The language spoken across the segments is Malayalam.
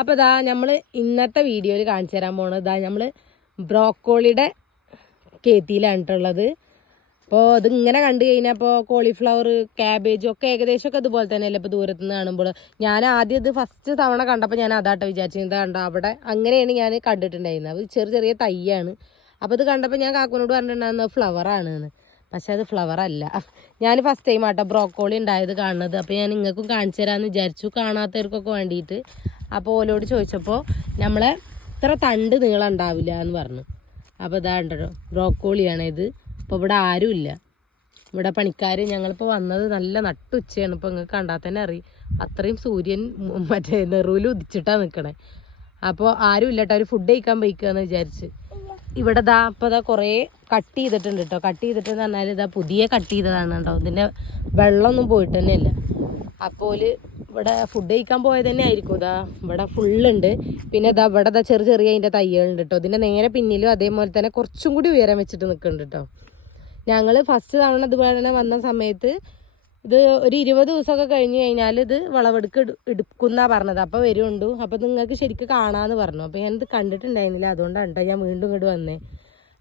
അപ്പോൾ ഇതാ നമ്മൾ ഇന്നത്തെ വീഡിയോയിൽ കാണിച്ചു തരാൻ പോണത് ഇതാ നമ്മൾ ബ്രോക്കോളിയുടെ കേത്തിയിലാണിട്ടുള്ളത്. അപ്പോൾ ഇതിങ്ങനെ കണ്ടു കഴിഞ്ഞാൽ ഇപ്പോൾ കോളിഫ്ലവർ, ക്യാബേജും ഒക്കെ ഏകദേശമൊക്കെ ഇതുപോലെ തന്നെയല്ലേ ഇപ്പോൾ ദൂരത്ത് നിന്ന് കാണുമ്പോൾ. ഞാൻ ആദ്യം ഇത് ഫസ്റ്റ് തവണ കണ്ടപ്പോൾ ഞാൻ അതാട്ടോ വിചാരിച്ചത്. കണ്ടോ അവിടെ അങ്ങനെയാണ് ഞാൻ കണ്ടിട്ടുണ്ടായിരുന്നത്. അത് ചെറിയ തയ്യാണ്. അപ്പോൾ ഇത് കണ്ടപ്പോൾ ഞാൻ കാക്കുനോട് പറഞ്ഞിട്ടുണ്ടായിരുന്നത് ഫ്ലവറാണ് എന്ന്. പക്ഷെ അത് ഫ്ലവർ അല്ല. ഞാൻ ഫസ്റ്റ് ടൈം ആട്ടോ ബ്രോക്കോളി ഉണ്ടായത് കാണുന്നത്. അപ്പോൾ ഞാൻ നിങ്ങൾക്കും കാണിച്ചു തരാമെന്ന് വിചാരിച്ചു, കാണാത്തവർക്കൊക്കെ വേണ്ടിയിട്ട്. അപ്പോൾ ഓലോട് ചോദിച്ചപ്പോൾ നമ്മളെ ഇത്ര തണ്ട് നീളം ഉണ്ടാവില്ല എന്ന് പറഞ്ഞു. അപ്പോൾ ഇതാ ഉണ്ടോ ബ്രോക്കോളിയാണ് ഇത്. അപ്പോൾ ഇവിടെ ആരുമില്ല, ഇവിടെ പണിക്കാർ. ഞങ്ങളിപ്പോൾ വന്നത് നല്ല നട്ടുച്ചയാണ്. ഇപ്പോൾ നിങ്ങൾക്ക് കണ്ടാൽ തന്നെ അറിയും, അത്രയും സൂര്യൻ മറ്റേ നെറുവിൽ ഉദിച്ചിട്ടാണ് നിൽക്കണേ. അപ്പോൾ ആരും ഇല്ല കേട്ടോ, അവർ ഫുഡ് കഴിക്കാൻ പോയിക്കുകയെന്ന് വിചാരിച്ച്. ഇവിടെ ഇതാ അപ്പോൾ ഇതാ കുറേ കട്ട് ചെയ്തിട്ടുണ്ട് കേട്ടോ. കട്ട് ചെയ്തിട്ടെന്ന് പറഞ്ഞാൽ ഇതാ പുതിയ കട്ട് ചെയ്തതാണ് കേട്ടോ. ഇതിൻ്റെ വെള്ളമൊന്നും പോയിട്ട് തന്നെ ഇല്ല. അപ്പോൾ ഇവിടെ ഫുഡ് കഴിക്കാൻ പോയത് തന്നെ ആയിരിക്കും. ഇതാ ഇവിടെ ഫുള്ളുണ്ട്. പിന്നെ ഇതാ ഇവിടെ ഇതാ ചെറിയ അതിൻ്റെ തയ്യലുണ്ട് കേട്ടോ. ഇതിൻ്റെ നേരെ പിന്നിലും അതേപോലെ തന്നെ കുറച്ചും കൂടി ഉയരം വെച്ചിട്ട് നിൽക്കുന്നുണ്ട് കേട്ടോ. ഞങ്ങൾ ഫസ്റ്റ് തവണ ഇതുപോലെ വന്ന സമയത്ത് ഇത് ഒരു 20 ദിവസമൊക്കെ കഴിഞ്ഞ് കഴിഞ്ഞാൽ ഇത് വിളവെടുക്ക് എടുക്കുന്നാണ് പറഞ്ഞത്. അപ്പോൾ വരുമുണ്ട്. അപ്പോൾ നിങ്ങൾക്ക് ശരിക്കും കാണാമെന്ന് പറഞ്ഞു. അപ്പോൾ ഞാനിത് കണ്ടിട്ടുണ്ടായിരുന്നില്ല, അതുകൊണ്ടാണ് കേട്ടോ ഞാൻ വീണ്ടും ഇങ്ങോട്ട് വന്നേ.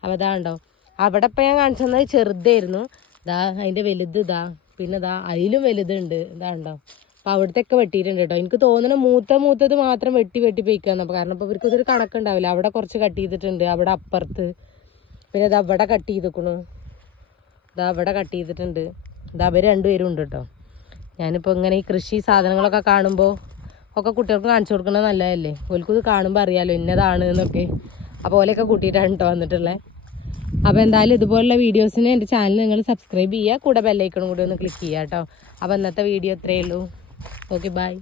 അപ്പോൾ ഇതാ ഉണ്ടോ, അവിടെ ഇപ്പോൾ ഞാൻ കാണിച്ചു തന്നത് ചെറുതായിരുന്നു. ഇതാ അതിൻ്റെ വലുത് ഇതാ, പിന്നെ ഇതാ അതിലും വലുതുണ്ട്. ഇതാ ഉണ്ടോ. അപ്പോൾ അവിടുത്തെയൊക്കെ വെട്ടിയിട്ടുണ്ട് കേട്ടോ. എനിക്ക് തോന്നുന്നു മൂത്തത് മാത്രം വെട്ടി പോയിക്കാന്ന്. അപ്പോൾ കാരണം ഇപ്പോൾ ഇവർക്ക് ഇതൊരു കണക്കുണ്ടാവില്ല. അവിടെ കുറച്ച് കട്ട് ചെയ്തിട്ടുണ്ട്, അവിടെ അപ്പുറത്ത്. പിന്നെ ഇത് അവിടെ കട്ട് ചെയ്തിക്കണു, ഇതാ അവിടെ കട്ട് ചെയ്തിട്ടുണ്ട്. ഇതാ അവർ രണ്ടുപേരും ഉണ്ട് കേട്ടോ. ഞാനിപ്പോൾ ഇങ്ങനെ ഈ കൃഷി സാധനങ്ങളൊക്കെ കാണുമ്പോൾ ഒക്കെ കുട്ടികൾക്ക് കാണിച്ചു കൊടുക്കുന്നത് നല്ലതല്ലേ. ഓൽക്കും ഇത് കാണുമ്പോൾ അറിയാമല്ലോ ഇന്നതാണ് എന്നൊക്കെ. അപ്പോൾ ഓലെയൊക്കെ കൂട്ടിയിട്ടാണ് കേട്ടോ വന്നിട്ടുള്ളത്. അപ്പോൾ എന്തായാലും ഇതുപോലുള്ള വീഡിയോസിന് എൻ്റെ ചാനൽ നിങ്ങൾ സബ്സ്ക്രൈബ് ചെയ്യുക, കൂടെ ബെല്ലൈക്കണും കൂടി ഒന്ന് ക്ലിക്ക് ചെയ്യുക കേട്ടോ. അപ്പോൾ ഇന്നത്തെ വീഡിയോ ഇത്രയേ ഉള്ളൂ. Okay, by.